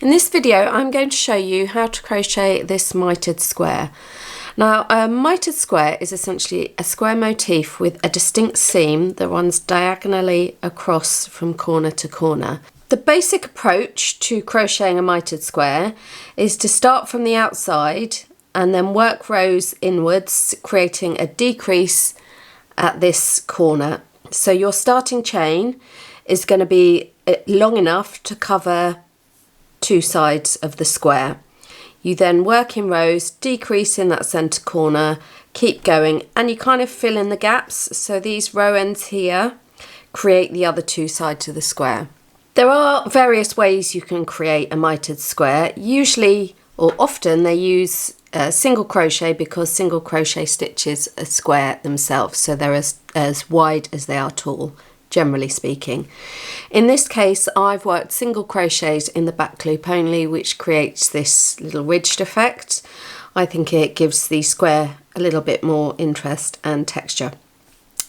In this video I'm going to show you how to crochet this mitered square. Now a mitered square is essentially a square motif with a distinct seam that runs diagonally across from corner to corner. The basic approach to crocheting a mitered square is to start from the outside and then work rows inwards, creating a decrease at this corner. So your starting chain is going to be long enough to cover two sides of the square. You then work in rows, decrease in that centre corner, keep going, and you kind of fill in the gaps. So these row ends here create the other two sides of the square. There are various ways you can create a mitered square. Usually or often they use single crochet because single crochet stitches are square themselves, so they're as wide as they are tall, generally speaking. In this case I've worked single crochets in the back loop only, which creates this little ridged effect. I think it gives the square a little bit more interest and texture.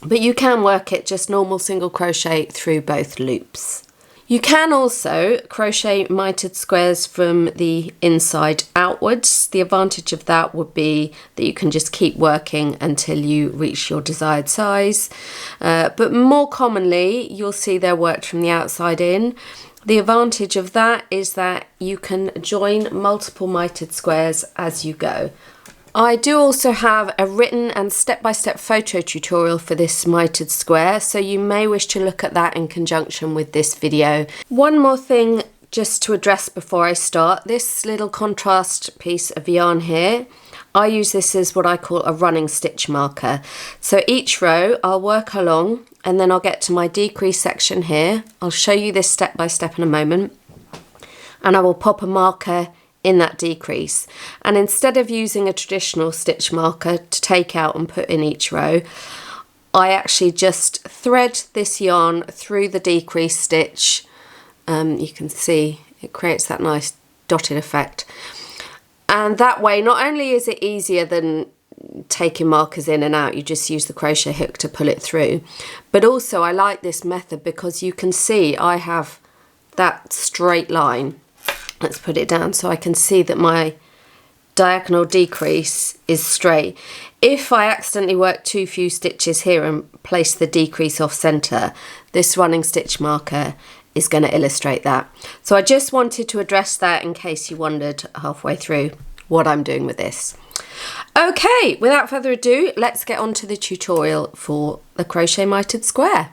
But you can work it just normal single crochet through both loops. You can also crochet mitered squares from the inside outwards. The advantage of that would be that you can just keep working until you reach your desired size. But more commonly, you'll see they're worked from the outside in. The advantage of that is that you can join multiple mitered squares as you go. I do also have a written and step-by-step photo tutorial for this mitered square, so you may wish to look at that in conjunction with this video. One more thing just to address before I start, this little contrast piece of yarn here, I use this as what I call a running stitch marker. So each row I'll work along and then I'll get to my decrease section here. I'll show you this step by step in a moment, and I will pop a marker in that decrease, and instead of using a traditional stitch marker to take out and put in each row, I actually just thread this yarn through the decrease stitch. You can see it creates that nice dotted effect, and that way not only is it easier than taking markers in and out, you just use the crochet hook to pull it through, but also I like this method because you can see I have that straight line. Let's put it down so I can see that my diagonal decrease is straight. If I accidentally work too few stitches here and place the decrease off center, this running stitch marker is going to illustrate that. So I just wanted to address that in case you wondered halfway through what I'm doing with this. Okay, without further ado, let's get on to the tutorial for the crochet mitered square.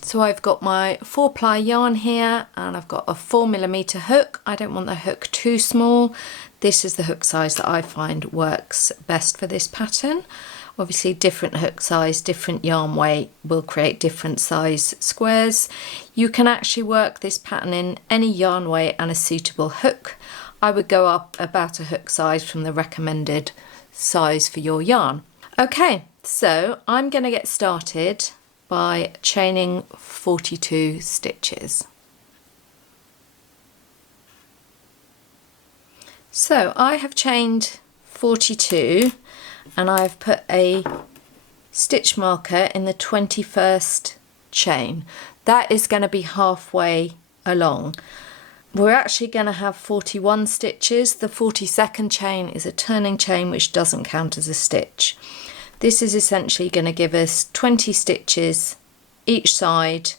So I've got my 4-ply yarn here and I've got a 4mm hook. I don't want the hook too small. This is the hook size that I find works best for this pattern. Obviously different hook size, different yarn weight will create different size squares. You can actually work this pattern in any yarn weight and a suitable hook. I would go up about a hook size from the recommended size for your yarn. Okay, so I'm going to get started by chaining 42 stitches. So I have chained 42 and I've put a stitch marker in the 21st chain. That is going to be halfway along. We're actually going to have 41 stitches. The 42nd chain is a turning chain which doesn't count as a stitch. This is essentially going to give us 20 stitches each side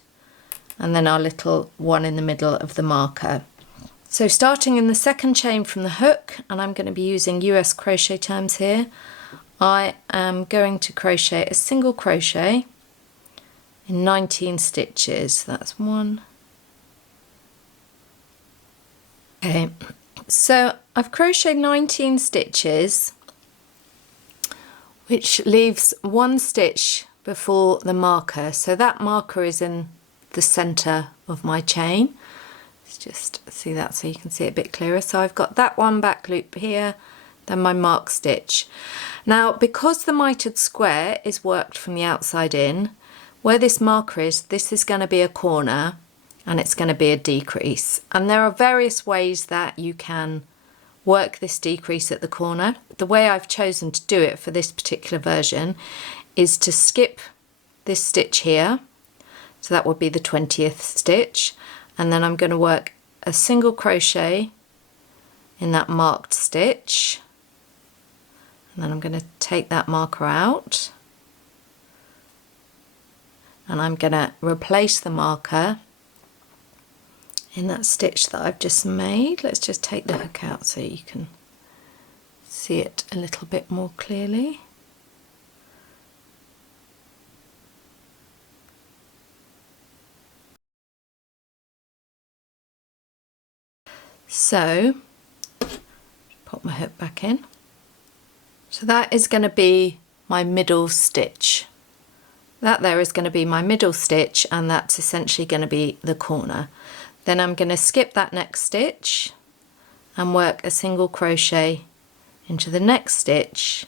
and then our little one in the middle of the marker. So starting in the second chain from the hook, and I'm going to be using US crochet terms here, I am going to crochet a single crochet in 19 stitches. That's one. Okay, so I've crocheted 19 stitches, which leaves one stitch before the marker. So that marker is in the center of my chain. Let's just see that so you can see it a bit clearer. So I've got that one back loop here, then my mark stitch. Now, because the mitered square is worked from the outside in, where this marker is, this is going to be a corner and it's going to be a decrease. And there are various ways that you can work this decrease at the corner. The way I've chosen to do it for this particular version is to skip this stitch here, so that would be the 20th stitch, and then I'm going to work a single crochet in that marked stitch, and then I'm going to take that marker out, and I'm going to replace the marker in that stitch that I've just made. Let's just take the hook out so you can see it a little bit more clearly. So pop my hook back in. So that is going to be my middle stitch. That there is going to be my middle stitch, and that's essentially going to be the corner. Then I'm going to skip that next stitch and work a single crochet into the next stitch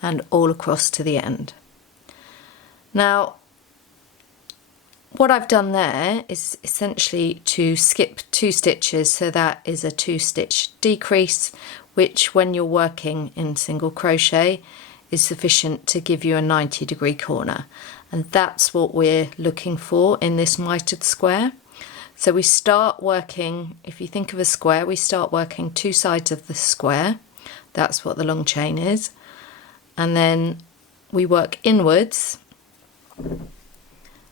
and all across to the end. Now what I've done there is essentially to skip 2 stitches, so that is a 2 stitch decrease, which when you're working in single crochet is sufficient to give you a 90-degree corner, and that's what we're looking for in this mitered square. So we start working, if you think of a square, we start working 2 sides of the square. That's what the long chain is, and then we work inwards,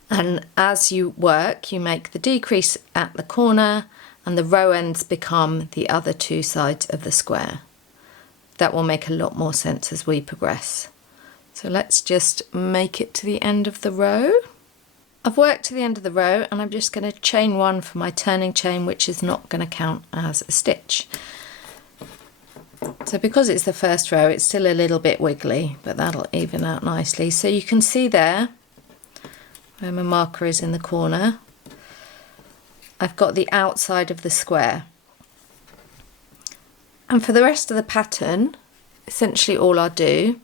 and as you work you make the decrease at the corner, and the row ends become the other 2 sides of the square. That will make a lot more sense as we progress. So let's just make it to the end of the row. I've worked to the end of the row, and I'm just going to chain 1 for my turning chain, which is not going to count as a stitch. So because it's the first row, it's still a little bit wiggly, but that'll even out nicely. So you can see there where my marker is in the corner, I've got the outside of the square. And for the rest of the pattern, essentially all I'll do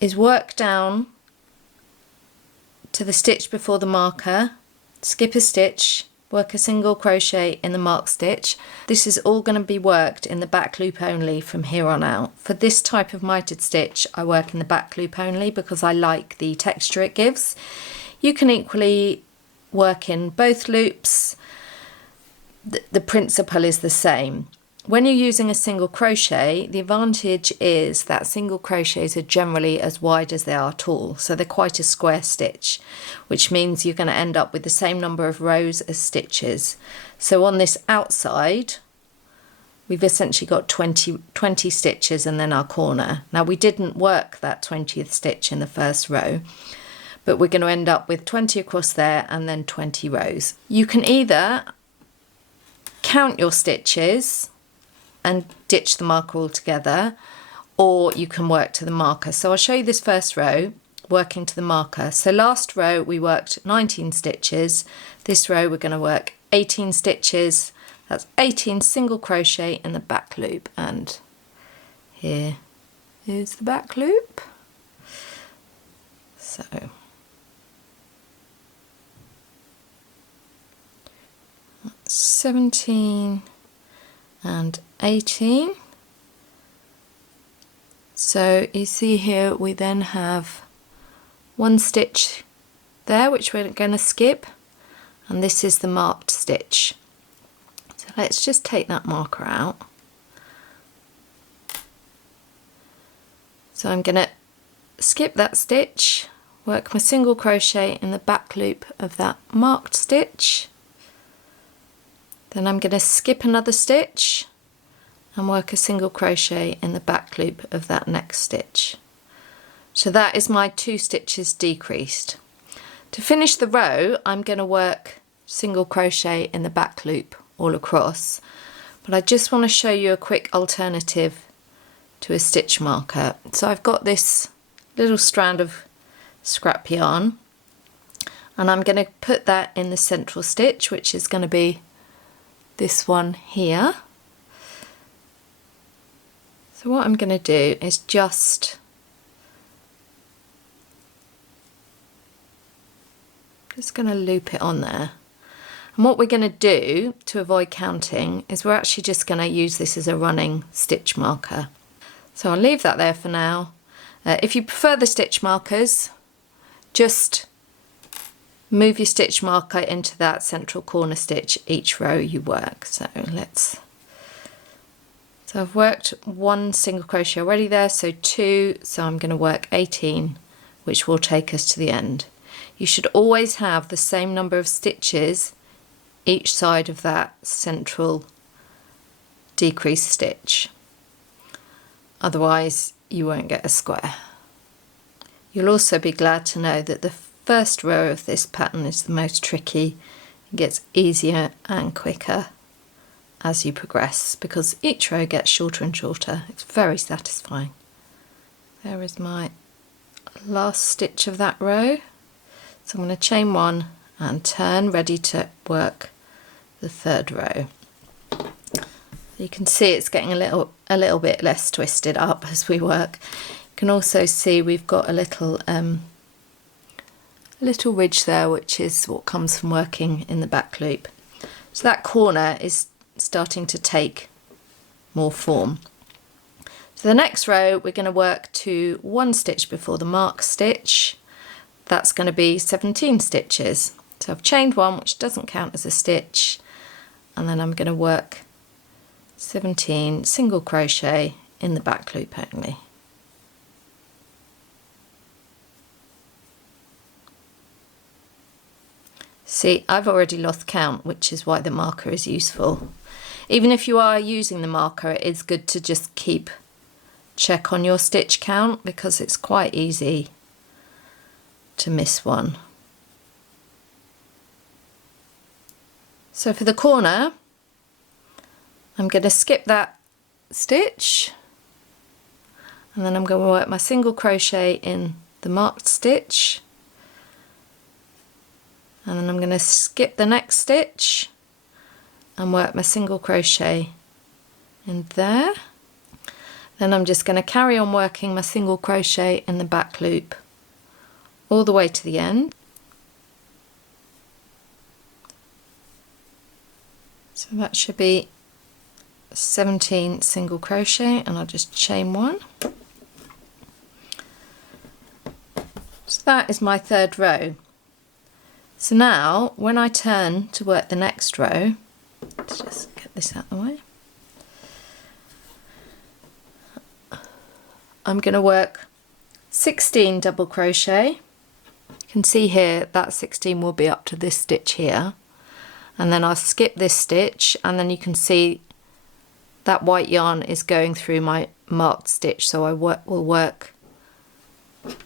is work down to the stitch before the marker, skip a stitch, work a single crochet in the marked stitch. This is all going to be worked in the back loop only from here on out. For this type of mitered stitch, I work in the back loop only because I like the texture it gives. You can equally work in both loops. The principle is the same. When you're using a single crochet, the advantage is that single crochets are generally as wide as they are tall, so they're quite a square stitch, which means you're going to end up with the same number of rows as stitches. So on this outside, we've essentially got 20 stitches and then our corner. Now we didn't work that 20th stitch in the first row, but we're going to end up with 20 across there and then 20 rows. You can either count your stitches and ditch the marker altogether, or you can work to the marker. So I'll show you this first row working to the marker. So last row we worked 19 stitches. This row we're going to work 18 stitches. That's 18 single crochet in the back loop, and here is the back loop. So 17 and 18. So you see here we then have 1 stitch there which we're going to skip, and this is the marked stitch. So let's just take that marker out. So I'm going to skip that stitch, work my single crochet in the back loop of that marked stitch. Then I'm going to skip another stitch and work a single crochet in the back loop of that next stitch. So that is my 2 stitches decreased. To finish the row, I'm going to work single crochet in the back loop all across, but I just want to show you a quick alternative to a stitch marker. So I've got this little strand of scrap yarn, and I'm going to put that in the central stitch, which is going to be this one here. So what I'm going to do is just going to loop it on there. And what we're going to do to avoid counting is we're actually just going to use this as a running stitch marker. So I'll leave that there for now. If you prefer the stitch markers, just move your stitch marker into that central corner stitch each row you work. So I've worked 1 single crochet already there, so 2, so I'm going to work 18, which will take us to the end. You should always have the same number of stitches each side of that central decrease stitch, otherwise you won't get a square. You'll also be glad to know that the first row of this pattern is the most tricky. It gets easier and quicker as you progress because each row gets shorter and shorter. It's very satisfying. There is my last stitch of that row. So I'm going to chain 1 and turn, ready to work the third row. You can see it's getting a little bit less twisted up as we work. You can also see we've got a little ridge there, which is what comes from working in the back loop. So that corner is starting to take more form. So the next row we're going to work to 1 stitch before the mark stitch. That's going to be 17 stitches. So I've chained 1, which doesn't count as a stitch, and then I'm going to work 17 single crochet in the back loop only. See, I've already lost count, which is why the marker is useful. Even if you are using the marker, it is good to just check on your stitch count because it's quite easy to miss one. So for the corner, I'm going to skip that stitch, and then I'm going to work my single crochet in the marked stitch, and then I'm going to skip the next stitch and work my single crochet in there. Then I'm just going to carry on working my single crochet in the back loop all the way to the end. So that should be 17 single crochet, and I'll just chain 1. So that is my third row. So now when I turn to work the next row, let's just get this out of the way, I'm going to work 16 double crochet. You can see here that 16 will be up to this stitch here, and then I'll skip this stitch, and then you can see that white yarn is going through my marked stitch, so I will work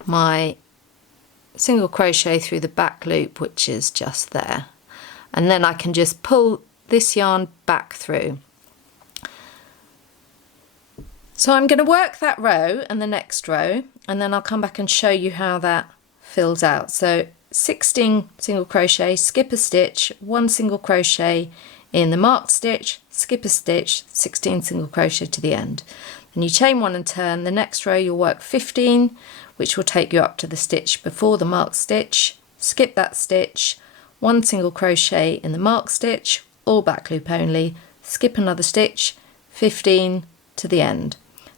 my single crochet through the back loop, which is just there, and then I can just pull this yarn back through. So I'm going to work that row and the next row, and then I'll come back and show you how that fills out. So 16 single crochet, skip a stitch, 1 single crochet in the marked stitch, skip a stitch, 16 single crochet to the end. Then you chain 1 and turn. The next row you'll work 15, which will take you up to the stitch before the marked stitch, skip that stitch, 1 single crochet in the marked stitch, all back loop only, skip another stitch, 15 to the end,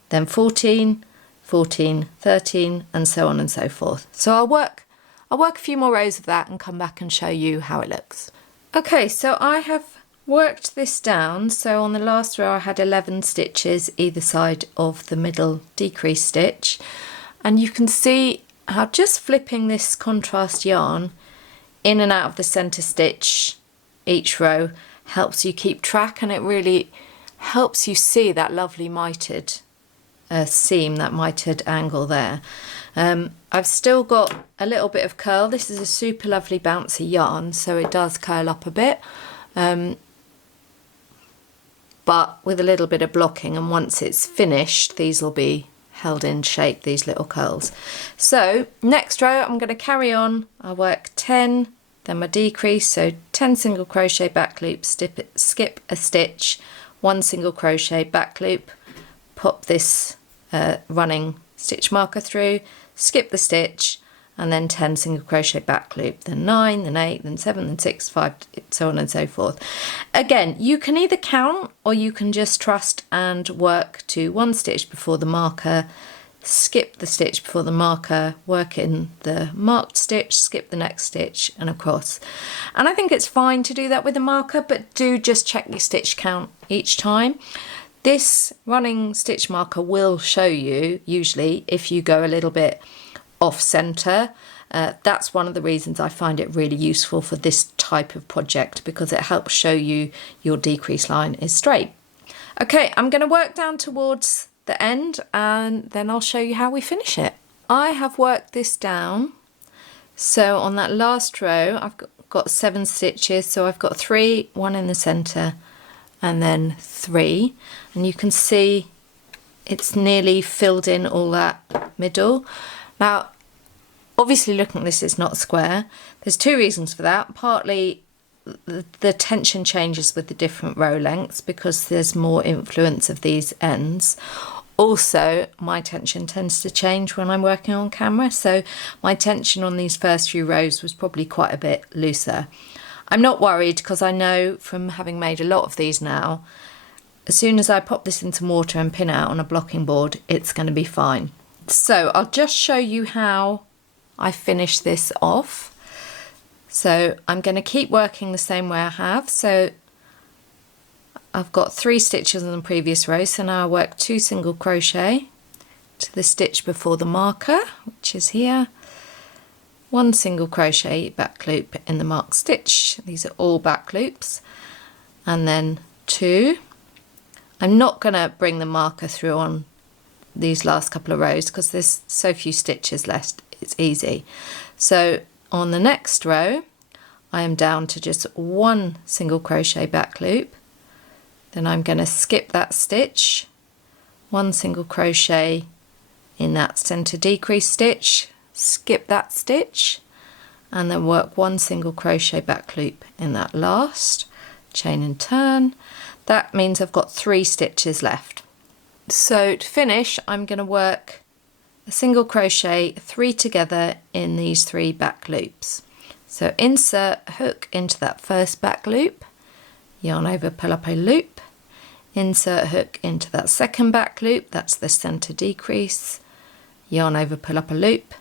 then 14, 14, 13, and so on and so forth. So I'll work a few more rows of that and come back and show you how it looks. Okay, so I have worked this down. So on the last row I had 11 stitches either side of the middle decrease stitch, and you can see how just flipping this contrast yarn in and out of the center stitch each row helps you keep track, and it really helps you see that lovely mitered seam, that mitered angle there. I've still got a little bit of curl. This is a super lovely bouncy yarn, so it does curl up a bit, but with a little bit of blocking, and once it's finished these will be held in shape, these little curls. So next row I'm going to carry on. I'll work 10, then my decrease, so 10 single crochet back loop, skip a stitch, 1 single crochet back loop, pop this running stitch marker through, skip the stitch, and then 10 single crochet back loop, then 9, then 8, then 7, then 6, 5, so on and so forth. Again, you can either count or you can just trust and work to 1 stitch before the marker, skip the stitch before the marker, work in the marked stitch, skip the next stitch and across. And I think it's fine to do that with a marker, but do just check your stitch count each time. This running stitch marker will show you usually if you go a little bit off center. That's one of the reasons I find it really useful for this type of project, because it helps show you your decrease line is straight. Okay, I'm going to work down towards the end and then I'll show you how we finish it. I have worked this down, so on that last row I've got 7 stitches, so I've got 3, 1 in the center and then 3, and you can see it's nearly filled in all that middle. Now obviously looking at this, it's not square. There's 2 reasons for that. Partly the tension changes with the different row lengths because there's more influence of these ends. Also, my tension tends to change when I'm working on camera, so my tension on these first few rows was probably quite a bit looser. I'm not worried because I know from having made a lot of these now, as soon as I pop this into mortar and pin out on a blocking board, it's going to be fine. So I'll just show you how I finish this off. So I'm going to keep working the same way I have. So I've got 3 stitches on the previous row, so now I work 2 single crochet to the stitch before the marker, which is here, 1 single crochet back loop in the marked stitch. These are all back loops, and then 2. I'm not going to bring the marker through on these last couple of rows because there's so few stitches left, it's easy. So on the next row I am down to just 1 single crochet back loop, then I'm going to skip that stitch, 1 single crochet in that center decrease stitch, skip that stitch, and then work 1 single crochet back loop in that last, chain and turn. That means I've got 3 stitches left. So to finish, I'm going to work a single crochet 3 together in these 3 back loops. So insert hook into that first back loop, yarn over, pull up a loop, insert hook into that second back loop, that's the center decrease, yarn over, pull up a loop,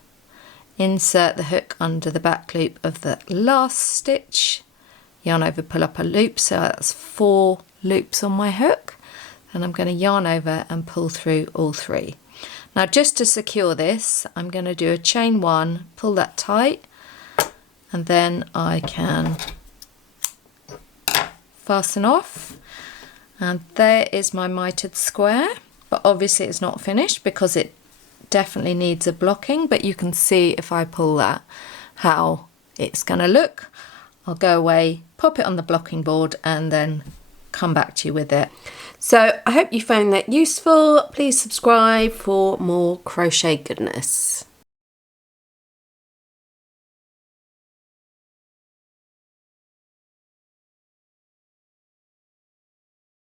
insert the hook under the back loop of the last stitch, yarn over, pull up a loop, so that's 4 loops on my hook, and I'm going to yarn over and pull through all 3. Now just to secure this, I'm going to do a chain 1, pull that tight, and then I can fasten off. And there is my mitered square, but obviously it's not finished because it definitely needs a blocking, but you can see if I pull that how it's going to look. I'll go away, pop it on the blocking board and then come back to you with it. So I hope you found that useful. Please subscribe for more crochet goodness.